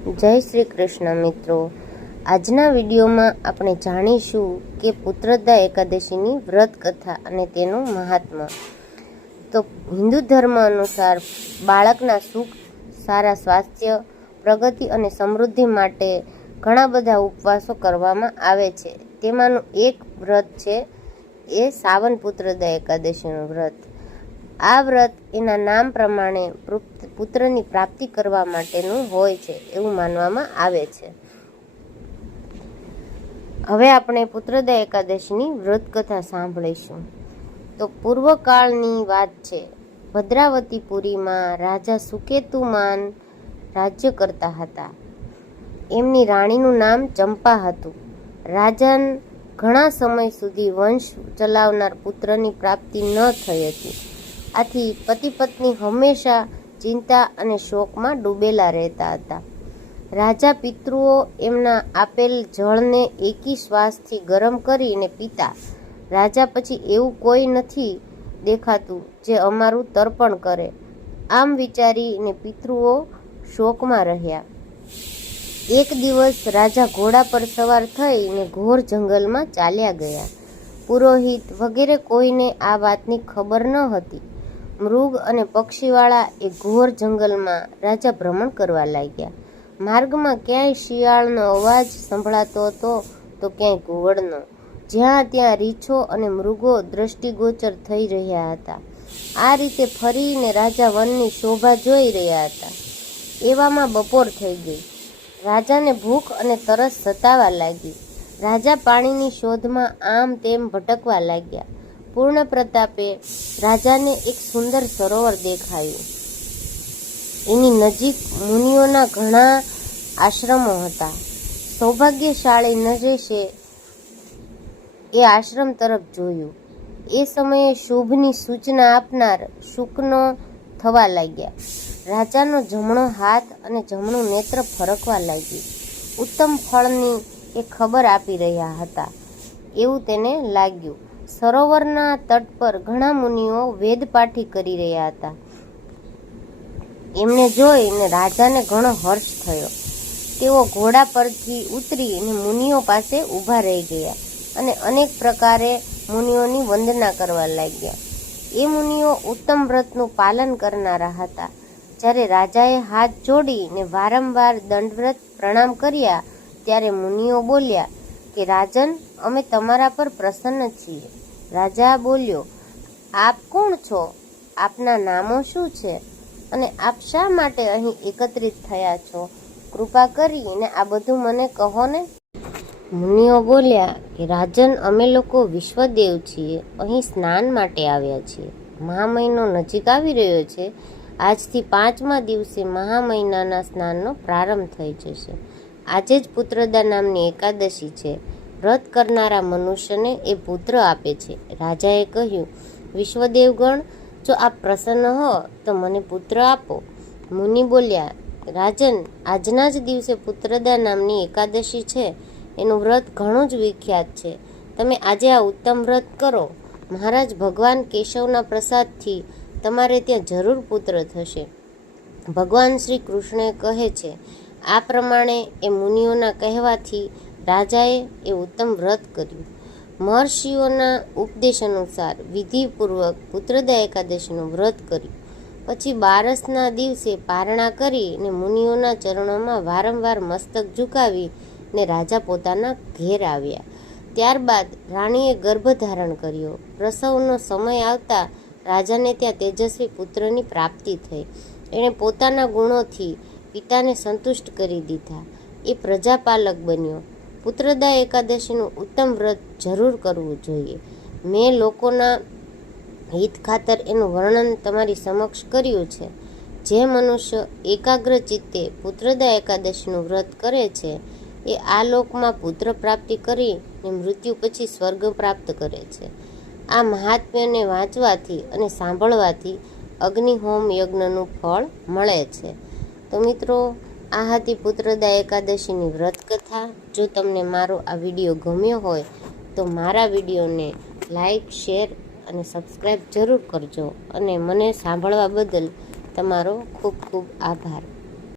જય શ્રી કૃષ્ણ મિત્રો, આજના વિડીયોમાં આપણે જાણીશું કે પુત્રદા એકાદશીની વ્રત કથા અને તેનું મહાત્મ્ય. તો હિન્દુ ધર્મ અનુસાર બાળકના સુખ, સારા સ્વાસ્થ્ય, પ્રગતિ અને સમૃદ્ધિ માટે ઘણા બધા ઉપવાસો કરવામાં આવે છે. તેમાંનું એક વ્રત છે એ સાવન પુત્રદા એકાદશીનું વ્રત. આ વ્રત એના નામ પ્રમાણે પુત્રની પ્રાપ્તિ કરવા માટેનું હોય છે એવું માનવામાં આવે છે. હવે આપણે પુત્રદા એકાદશીની વ્રત કથા સાંભળીશું. તો પૂર્વકાળની વાત છે. ભદ્રાવતીપુરીમાં રાજા સુકેતુમાન રાજ્ય કરતા હતા. એમની રાણીનું નામ ચંપા હતું. રાજાને ઘણા સમય સુધી વંશ ચલાવનાર પુત્રની પ્રાપ્તિ ન થઈ હતી. આથી પતિ પત્ની હંમેશા ચિંતા અને શોકમાં ડૂબેલા રહેતા હતા. રાજા પિતૃઓ એમના આપેલ જળને એકી શ્વાસથી ગરમ કરીને પીતા. રાજા પછી એવું કોઈ નથી દેખાતું જે અમારું તર્પણ કરે. આમ વિચારીને પિતૃઓ શોકમાં રહ્યા. એક દિવસ રાજા ઘોડા પર સવાર થઈને ઘોર જંગલમાં ચાલ્યા ગયા. પુરોહિત વગેરે કોઈને આ વાતની ખબર ન હતી. મૃગ અને પક્ષીવાળા એ ઘોર જંગલમાં રાજા ભ્રમણ કરવા લાગ્યા. માર્ગમાં ક્યાંય શિયાળનો અવાજ સંભળાતો હતો તો ક્યાંય ઘુવડનો. જ્યાં ત્યાં રીંછો અને મૃગો દ્રષ્ટિગોચર થઈ રહ્યા હતા. આ રીતે ફરીને રાજા વનની શોભા જોઈ રહ્યા હતા. એવામાં બપોર થઈ ગઈ. રાજાને ભૂખ અને તરસ સતાવા લાગી. રાજા પાણીની શોધમાં આમ તેમ ભટકવા લાગ્યા. પૂર્ણ પ્રતાપે રાજાને એક સુંદર સરોવર દેખાયું. એની નજીક મુનિઓના ઘણા આશ્રમો હતા. સૌભાગ્યશાળી નરેશે એ આશ્રમ તરફ જોયું. એ સમયે શુભની સૂચના આપનાર શુકનો થવા લાગ્યા. રાજાનો જમણો હાથ અને જમણું નેત્ર ફરકવા લાગ્યું. ઉત્તમ ફળની એ ખબર આપી રહ્યા હતા એવું તેને લાગ્યું. સરોવરના તટ પર ઘણા મુનિઓ વેદપાઠી કરી રહ્યા હતા. એમને જોઈને રાજાને ઘણો હર્ષ થયો. તેઓ ઘોડા પરથી ઉતરીને મુનિઓ પાસે ઊભા રહી ગયા અને અનેક પ્રકારે મુનિઓની વંદના કરવા લાગ્યા. એ મુનિઓ ઉત્તમ વ્રતનું પાલન કરનારા હતા. જ્યારે રાજાએ હાથ જોડીને વારંવાર દંડવત પ્રણામ કર્યા ત્યારે મુનિઓ બોલ્યા કે રાજન, અમે તમારા પર પ્રસન્ન છીએ. રાજા બોલ્યો, આપ કોણ છો? આપના નામો શું છે? અને આપ શા માટે અહીં એકત્રિત થયા છો? કૃપા કરીને આ બધું મને કહો ને. મુનિઓ બોલ્યા કે રાજન, અમે લોકો વિશ્વદેવ છીએ. અહીં સ્નાન માટે આવ્યા છીએ. મહા મહિનો નજીક આવી રહ્યો છે. આજથી 5મા દિવસે મહા મહિનાના સ્નાનનો પ્રારંભ થઈ જશે. આજે જ પુત્રદા નામની એકાદશી છે. વ્રત કરનારા મનુષ્યને એ પુત્ર આપે છે. રાજાએ કહ્યું, વિશ્વદેવગણ, જો આપ પ્રસન્ન હો તો મને પુત્ર આપો. મુનિ બોલ્યા, રાજન, આજના જ દિવસે પુત્રદા નામની એકાદશી છે. એનું વ્રત ઘણું જ વિખ્યાત છે. તમે આજે આ ઉત્તમ વ્રત કરો. મહારાજ ભગવાન કેશવના પ્રસાદથી તમારે ત્યાં જરૂર પુત્ર થશે. ભગવાન શ્રી કૃષ્ણ કહે છે. આ પ્રમાણે એ મુનિઓના કહેવાથી રાજાએ એ ઉત્તમ વ્રત કર્યું. મહર્ષિઓના ઉપદેશ અનુસાર વિધિપૂર્વક પુત્રદા એકાદશીનું વ્રત કર્યું. પછી બારસના દિવસે પારણા કરીને મુનિઓના ચરણોમાં વારંવાર મસ્તક ઝુકાવી ને રાજા પોતાના ઘેર આવ્યા. ત્યારબાદ રાણીએ ગર્ભ ધારણ કર્યો. પ્રસવનો સમય આવતા રાજાને ત્યાં તેજસ્વી પુત્રની પ્રાપ્તિ થઈ. એણે પોતાના ગુણોથી પિતાને સંતુષ્ટ કરી દીધા. એ પ્રજાપાલક બન્યો. પુત્રદા એકાદશીનું ઉત્તમ વ્રત જરૂર કરવું જોઈએ. મેં લોકોના હિત ખાતર એનું વર્ણન તમારી સમક્ષ કર્યું છે. જે મનુષ્ય એકાગ્ર ચિત્તે પુત્રદા એકાદશીનું વ્રત કરે છે એ આ લોકમાં પુત્ર પ્રાપ્તિ કરીને મૃત્યુ પછી સ્વર્ગ પ્રાપ્ત કરે છે. આ મહાત્મ્યને વાંચવાથી અને સાંભળવાથી અગ્નિહોમ યજ્ઞનું ફળ મળે છે. તો મિત્રો, આ હતી પુત્રદા એકાદશીની વ્રત કથા. જો તમને મારો આ વિડીયો ગમ્યો હોય તો મારા વિડીયોને લાઈક, શેર અને સબસ્ક્રાઈબ જરૂર કરજો. અને મને સાંભળવા બદલ તમારો ખૂબ ખૂબ આભાર.